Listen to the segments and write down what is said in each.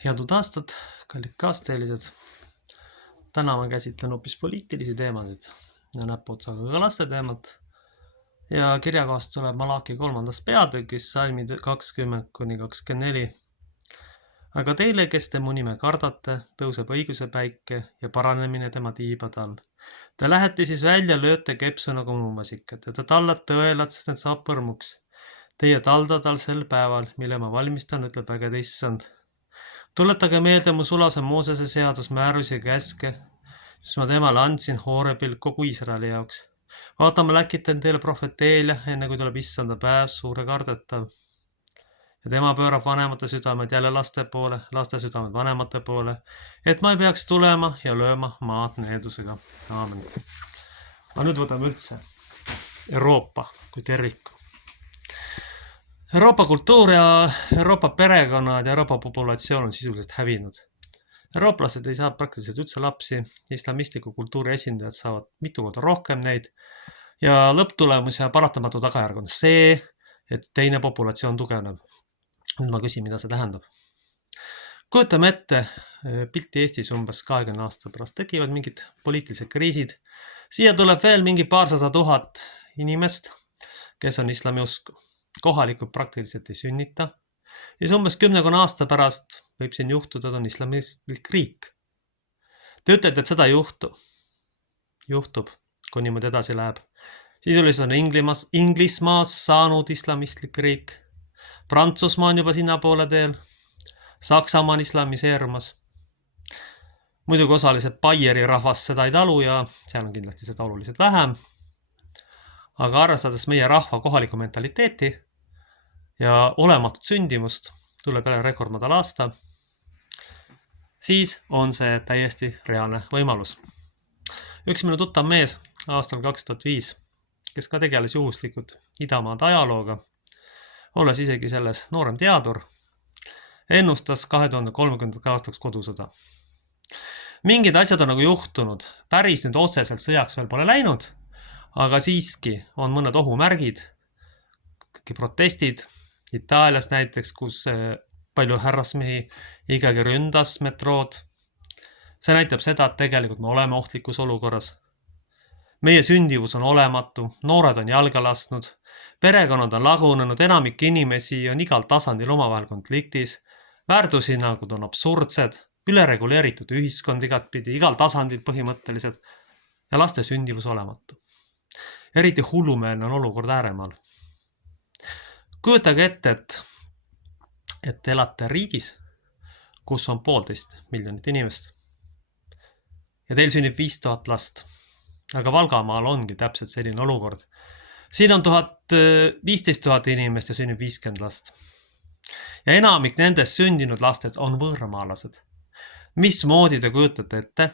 Head uut aastat, kallid kaasteelised. Täna ma käsitlen hoopis poliitilisi teemasid ja näpuotsaga ka laste teemat. Ja kirjakohast tuleb Malaki 3. peatükis salmid 20–24. Aga teile, kes te mu nime kardate, tõuseb õiguse päike ja paranemine tema tiibade all. Te lähete siis välja, lööte kepsu nagu muumasikat ja te tallate õelad, sest need saab põrmuks. Teie talda tal sel päeval, mille ma valmistan, ütleb ägede issand. Tuletage meelde mu sulase Moosese seadus, määrusi ja käske, mis ma temale andsin Hoorebil kogu Iisraeli jaoks. Vaata, ma läkitan teile prohveteelia, enne kui tuleb issanda päev, suure kardetav. Ja tema pöörab vanemate südamed jälle laste poole, laste südamed vanemate poole, et ma ei peaks tulema ja lööma maad needusega. Aamen. Aga nüüd võtame üldse Euroopa kui terviku. Euroopa kultuur ja Euroopa perekonnad ja Euroopa populatsioon on sisuliselt hävinud. Eurooplased ei saa praktiliselt üldse lapsi, islamistliku kultuuri esindajad saavad mitu korda rohkem neid ja lõpptulemus ja paratamatu tagajärg on see, et teine populatsioon tugevneb. Nüüd ma küsin, mida see tähendab. Kujutame ette, pilti Eestis umbes 20 aasta pärast tekivad mingid poliitilised kriisid. Siia tuleb veel mingi paarsada tuhat inimest, kes on islamiusku. Kohalikud praktiliselt ei sünnita. Ja siis umbes 10 aasta pärast võib siin juhtuda, et on islamistlik riik. Te ütlete, et seda ei juhtu. Juhtub, kui niimoodi edasi läheb. Sisuliselt on Inglismaas saanud islamistlik riik. Prantsusmaa on juba sinna poole teel. Saksamaa on islamiseerumas. Muidugi osaliselt Baieri rahvas seda ei talu ja seal on kindlasti seda oluliselt vähem. Aga arvestades meie rahva kohaliku mentaliteeti ja olematut sündimust, tuleb jälle rekordmadal aasta, siis on see täiesti reaalne võimalus. Üks minu tuttav mees aastal 2005, kes ka tegeles juhuslikult Idamaad ajalooga, olles isegi selles noorem teadur, ennustas 2030. aastaks kodusõda. Mingid asjad on nagu juhtunud, päris nüüd otseselt sõjaks veel pole läinud, aga siiski on mõned ohumärgid, protestid Itaalias näiteks, kus palju härrasmehi ikkagi ründas metrood. See näitab seda, et tegelikult me oleme ohtlikus olukorras. Meie sündivus on olematu, noored on jalga lasknud, perekonnad on lagunenud, enamik inimesi on igal tasandil omavahel konfliktis, väärtushinnangud on absurdsed, ülereguleeritud ühiskond igatpidi, igal tasandil põhimõtteliselt ja laste sündivus olematu. Eriti hullumeelne on olukord ääremaal. Kujutage ette, et elate riigis, kus on 1,5 miljonit inimest. Ja teil sünnib 5000 last. Aga Valgamaal ongi täpselt selline olukord. Siin on 15 000 inimest ja sünnib 50 last. Ja enamik nendest sündinud lastest on võõramaalased. Mismoodi te kujutate ette,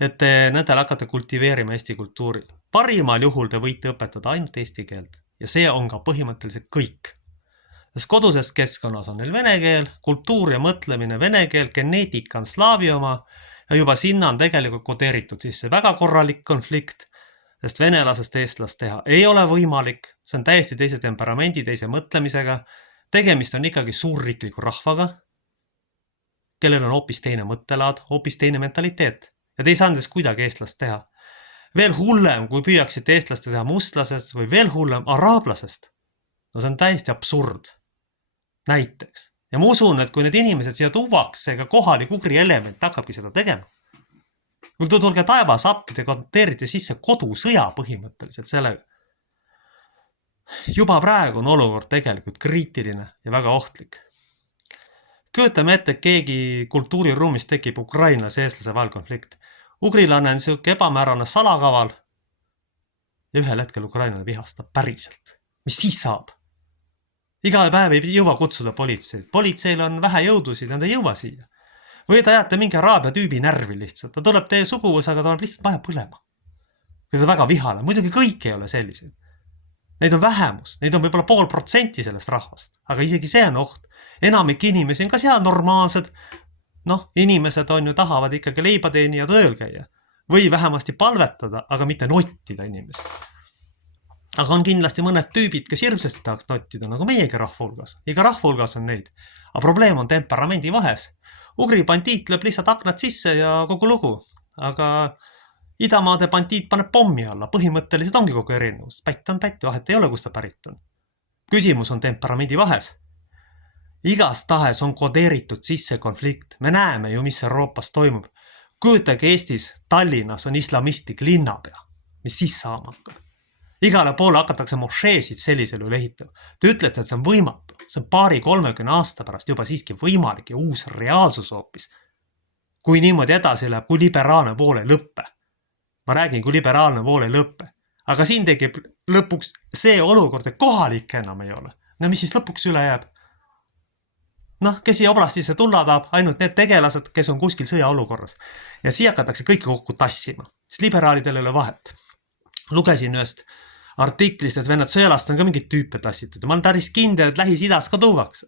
et te nendel hakkate kultiveerima eesti kultuuri? Parimal juhul te võite õpetada ainult eesti keelt ja see on ka põhimõtteliselt kõik. Sest koduses keskkonnas on neil vene keel, kultuur ja mõtlemine vene keel, geneetika on slaavi oma ja juba sinna on tegelikult kodeeritud sisse väga korralik konflikt, sest venelasest eestlast teha ei ole võimalik, see on täiesti teise temperamendi, teise mõtlemisega, tegemist on ikkagi suurriikliku rahvaga, kellel on hoopis teine mõttelaad, hoopis teine mentaliteet ja te ei saa nendest kuidagi eestlast teha. Veel hullem, kui püüaksite eestlaste teha mustlasest või veel hullem araablasest. No see on täiesti absurd. Näiteks. Ja ma usun, et kui need inimesed siia tuuakse, ega kohalik ugri element hakkabki seda tegema. Kui tulge taevas appi, te konteerite sisse kodusõja põhimõtteliselt sellega. Juba praegu on olukord tegelikult kriitiline ja väga ohtlik. Kujutame ette, et keegi kultuuriruumis tekib ukrainlase eestlase vahel konflikt. Ugrilane on siuke ebamäärane salakaval ja ühel hetkel ukrainlane vihastab päriselt. Mis siis saab? Iga päev ei jõua kutsuda politseid. Politseil on vähe jõudusid, nad ei jõua siia. Või te ajate mingi araabia tüübi närvi lihtsalt. Ta tuleb teie suguvõsaga, ta tuleb lihtsalt vaja põlema. Kui ta väga vihane. Muidugi kõik ei ole sellised. Neid on vähemus. Neid on võib-olla 0,5% sellest rahvast. Aga isegi see on oht. Enamik inimesi on ka seal normaalsed. Inimesed on ju tahavad ikkagi leibateeni ja tööl käia. Või vähemasti palvetada, aga mitte nottida inimesi. Aga on kindlasti mõned tüübid, kes hirmsasti tahaks nottida, nagu meiegi rahva hulgas. Iga rahva hulgas on neid. Aga probleem on temperamendi vahes. Ugri bandiit lööb lihtsalt aknad sisse ja kogu lugu. Aga idamaade bandiit paneb pommi alla. Põhimõtteliselt ongi kogu erinevus. Pätt on pätt, vahet ei ole, kus ta pärit on. Küsimus on temperamendi vahes. Igas tahes on kodeeritud sisse konflikt. Me näeme ju, mis Euroopas toimub. Kujutage Eestis, Tallinnas on islamistlik linnapea. Mis siis saama hakkab? Igale poole hakatakse mošeesid sellisel üle ehitama. Te ütlete, et see on võimatu. See on 20-30 aasta pärast juba siiski võimalik ja uus reaalsus hoopis. Kui niimoodi edasi läheb, kui liberaalne pool ei lõppe. Ma räägin, kui liberaalne pool ei lõppe. Aga siin tekib lõpuks see olukord, et kohalik enam ei ole. No mis siis lõpuks üle jääb? Noh, kes siia oblastisse tulla tahab, ainult need tegelased, kes on kuskil sõjaolukorras. Ja siia hakatakse kõike kokku tassima. Siis liberaalidel ei ole vahet. Lugesin ühest artiklist, et Venezuelast on ka mingid tüüpe tassitud. Ma olen päris kindel, et Lähis-Idas ka tuuakse.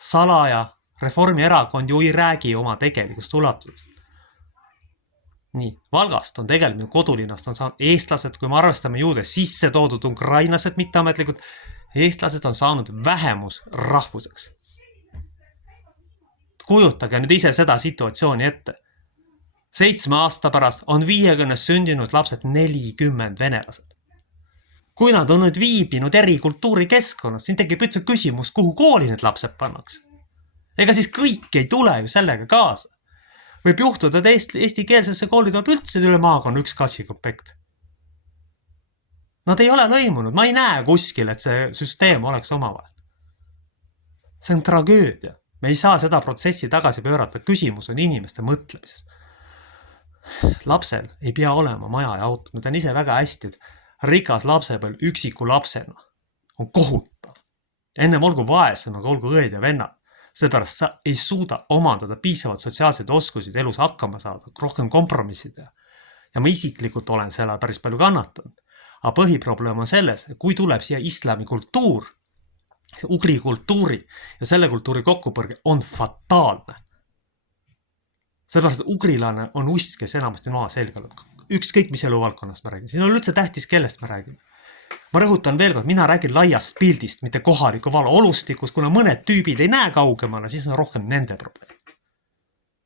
Salaja Reformierakond ju ei räägi oma tegelikust ulatusest. Nii, Valgast on tegelikult kodulinnast on saanud eestlased, kui me arvestame juurde sisse toodud ukrainlased mitteametlikud, eestlased on saanud vähemus rahvuseks. Kujutage nüüd ise seda situatsiooni ette. 7 aasta pärast on 50 sündinud lapsed 40 venelased. Kui nad on nüüd viibinud eri kultuurikeskkonnas, siin tekib üldse küsimus, kuhu kooli need lapsed pannakse. Ega siis kõik ei tule ju sellega kaasa. Võib juhtuda, et eestikeelsesse kooli tuleb üldse üle maakonna üks kassikompekt. Nad ei ole lõimunud, ma ei näe kuskil, et see süsteem oleks omavahel. See on tragöödia. Me ei saa seda protsessi tagasi pöörata, küsimus on inimeste mõtlemises. Lapsel ei pea olema maja ja auto. Ma tean ise väga hästi, et rikas lapsepõlv üksiku lapsena on kohutav. Ennem olgu vaesem, aga olgu õed ja vennad. Seepärast sa ei suuda omandada piisavalt sotsiaalseid oskusid elus hakkama saada, rohkem kompromissida. Ja ma isiklikult olen selle päris palju kannatanud. Aga põhiprobleem on selles, et kui tuleb siia islami kultuur, see ugri kultuuri ja selle kultuuri kokkupõrge on fataalne. Seepärast, et ugrilane on usk, kes enamasti noa selgal. Ükskõik, mis eluvaldkonnast me räägime. Siin on üldse tähtis, kellest me räägime. Ma rõhutan veel kord, mina räägin laiast pildist, mitte kohaliku vala olustikus, kuna mõned tüübid ei näe kaugemale, siis on rohkem nende probleem.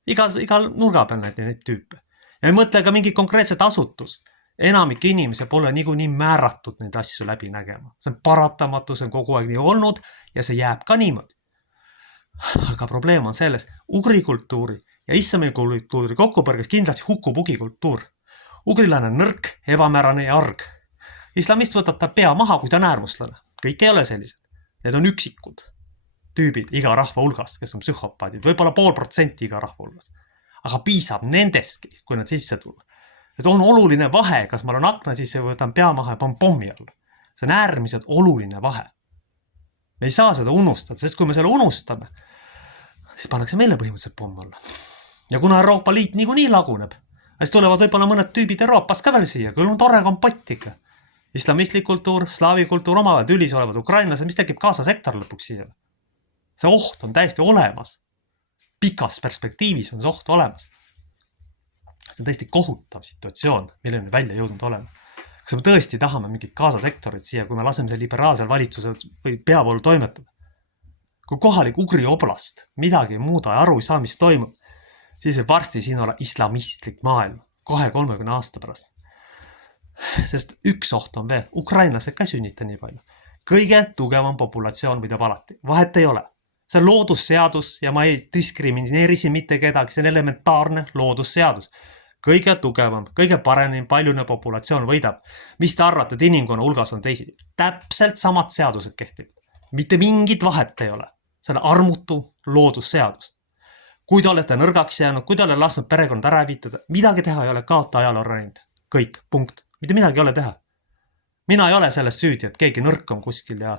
Igal nurga peal näete neid tüüpe. Ja ei mõtle ka mingi konkreetset asutus. Enamik inimese pole nii määratud neid asju läbi nägema. See on paratamatu, see on kogu aeg nii olnud ja see jääb ka niimoodi. Aga probleem on selles, ugri kultuuri ja islami kultuuri kokkupõrges kindlasti hukupugi kultuur. Ugrilane on nõrk, ebamäärane ja arg. Islamist võtab ta pea maha, kui ta on äärmuslane. Kõik ei ole sellised. Need on üksikud tüübid iga rahva hulgas, kes on psühhopaadid. Võib-olla 0,5% iga rahva hulgas. Aga piisab nendeski, kui nad sisse tulla. Et on oluline vahe, kas ma olen akna sisse või võtan pea maha ja panen pommi alla. See on äärmiselt oluline vahe. Me ei saa seda unustada, sest kui me selle unustame, siis pannakse meile põhimõtteliselt pomm alla. Ja kuna Euroopa Liit niikuinii laguneb, siis tulevad võib-olla mõned tüübid Euroopast ka veel siia, küll on tore kompott ikka. Islamistlik kultuur, slaavi kultuur omavad ülis olevad ukrainlased, mis tekib kaasa sektor lõpuks siia. See oht on täiesti olemas. Pikas perspektiivis on see oht olemas. See on täiesti kohutav situatsioon, mille me välja jõudnud oleme. Kas me tõesti tahame mingit kaasasektorit siia, kui me laseme see liberaalsel valitsusel või peavoolu toimetada? Kui kohalik ugri oblast midagi ei muuda ja aru ei saa, mis toimub, siis võib varsti siin olla islamistlik maailm 2-30 aasta pärast. Sest üks oht on veel, ukrainlased ka sünnita nii palju. Kõige tugevam populatsioon võidab alati, vahet ei ole. See on loodusseadus ja ma ei diskrimineerisi mitte kedagi, see on elementaarne loodusseadus. Kõige tugevam, kõige paremini paljune populatsioon võidab. Mis te arvate, et inimkonna hulgas on teisi? Täpselt samad seadused kehtivad. Mitte mingit vahet ei ole. See on armutu loodusseadus. Kui te olete nõrgaks jäänud, kui te olete lasknud perekond ära viitada, midagi teha ei ole, kaota ajal on räinud. Kõik, punkt. Mitte midagi ei ole teha. Mina ei ole selles süüdi, et keegi nõrk on kuskil ja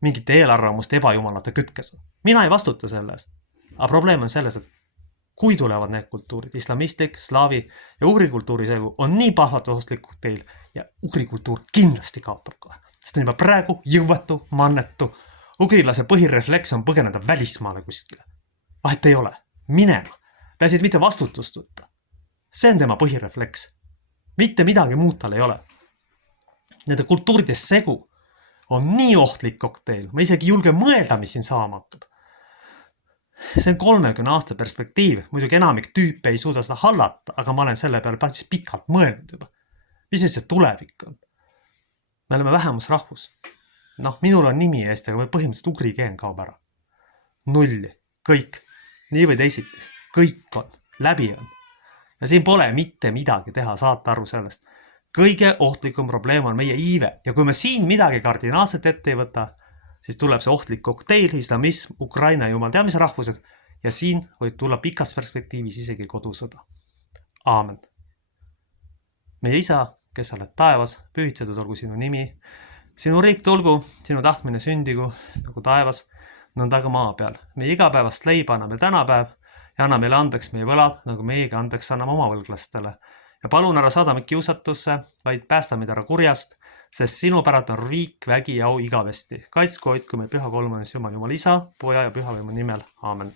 mingite eelarvamuste ebajumalate kütkes. Mina ei vastuta selles. Aga probleem on selles, et kui tulevad need kultuurid, islamistlik, slaavi ja ugrikultuuri segu on nii pahvatuslikud teil ja ugrikultuur kindlasti kaotab kohe. Sest on juba praegu jõuetu, mannetu. Ugrilase põhirefleks on põgeneda välismaale kuskile. Vahet ei ole. Minema. Pääsid mitte vastutust võtta. See on tema põhirefleks. Mitte midagi muud tal ei ole. nende kultuuride segu on nii ohtlik kokteil, ma isegi ei julge mõelda, mis siin saama hakkab. See on 30 aasta perspektiiv, muidugi enamik tüüpe ei suuda seda hallata, aga ma olen selle peale päris pikalt mõelnud juba. Mis see tulevik on? Me oleme vähemusrahvus. Minul on nimi Eesti, aga põhimõtteliselt ugri keen kaob ära. Nulli, kõik, nii või teisiti, kõik on, läbi on. Ja siin pole mitte midagi teha, saate aru sellest. Kõige ohtlikum probleem on meie iive ja kui me siin midagi kardinaalselt ette ei võta, siis tuleb see ohtlik kokteil, islamism, Ukraina jumal teab mis rahvused ja siin võib tulla pikas perspektiivis isegi kodusõda. Aamen. Meie isa, kes oled taevas, pühitsetud olgu sinu nimi, sinu riik tulgu, sinu tahtmine sündigu nagu taevas, nõnda ka maa peal. Meie igapäevast leiba anname tänapäev ja anna meile andeks meie võlad, nagu meiegi andeks anname oma võlglastele. Ja palun ära saada meid kiusatusse, vaid päästa meid ära kurjast, sest sinu päralt on riik, vägi ja au igavesti. Kaitsku hoidku meie püha kolmanes Jumal, Jumal isa, poja ja pühavõimu nimel. Aamen.